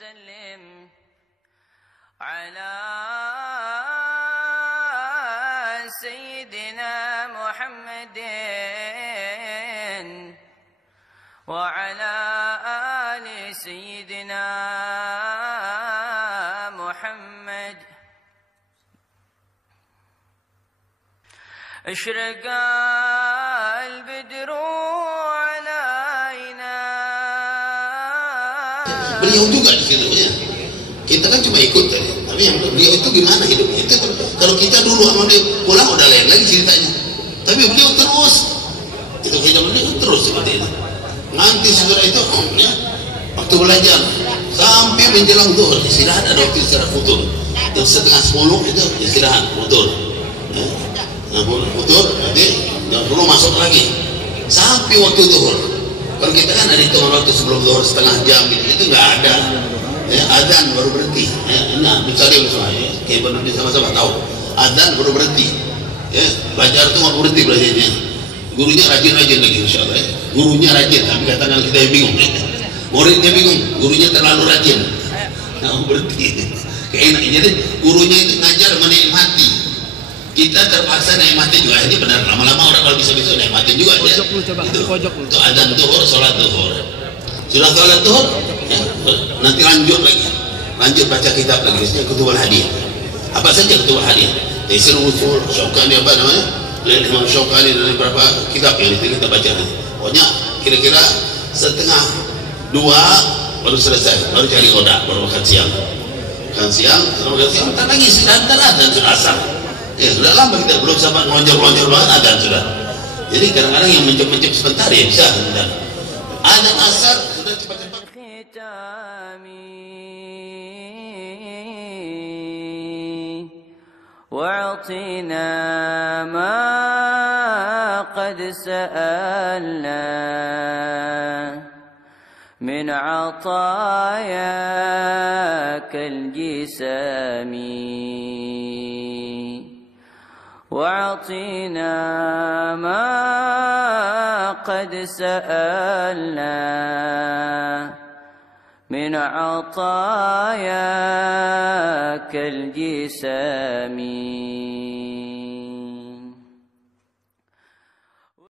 وسلم على سيدنا محمد وعلى آل سيدنا محمد. اشرق البدر علينا. Beliau juga di situ ya. Kita kan cuma ikut ya. Tapi yang beliau itu gimana hidupnya? Itu kalau kita dulu sama dia pulang udah lain lagi ceritanya. Tapi beliau terus itu kehidupan beliau terus seperti itu. Nanti saudara itu ya, waktu belajar sampai menjelang zuhur istirahat, ada waktu istirahat futur. Jam 9:30 itu istirahat futur. Ya. Nah, futur nanti jam 10 masuk lagi sampai waktu zuhur. Kalau kita kan ada hitungan waktu sebelum zuhur setengah jam itu nggak ada. Ya, adzan baru berhenti. Ya, nah, dicari semua. Ya. Kayak benar sama-sama tahu. Adzan baru berhenti. Ya, belajar itu nggak berhenti belajarnya. Gurunya rajin-rajin lagi insya Allah. Ya. Gurunya rajin, tapi katakan kita yang bingung. Ya. Muridnya bingung, gurunya terlalu rajin. Nah, berhenti. Kayak enak. Jadi gurunya itu ngajar menikmati. Kita terpaksa nikmati juga. Ini benar, lama-lama orang kalau bisa-bisa nikmatin juga. Pojok lu coba, pojok lu. Itu adzan zuhur, sholat zuhur. Sudah sholat zuhur, ya, nanti lanjut lagi. Lanjut baca kitab lagi. Ini Kutubul Hadiah. Apa saja Kutubul Hadiah? Taisir Usul, Syaukani apa namanya? Imam Syaukani dan beberapa kitab yang kita baca. Pokoknya kira-kira 1:30 baru selesai, baru cari odak, baru makan siang. Makan siang, setelah makan siang, ntar lagi istirahat, ntar adzan sudah asar. Ya sudah lama kita belum sempat ngelonjor-ngelonjor banget adzan sudah. Jadi kadang-kadang yang mencep-mencep sebentar ya bisa sebentar. Adzan asar sudah cepat-cepat. واعطنا ما قد سألنا من عطاياك الجسام واعطنا ما قد سألنا من عطاياك الجسام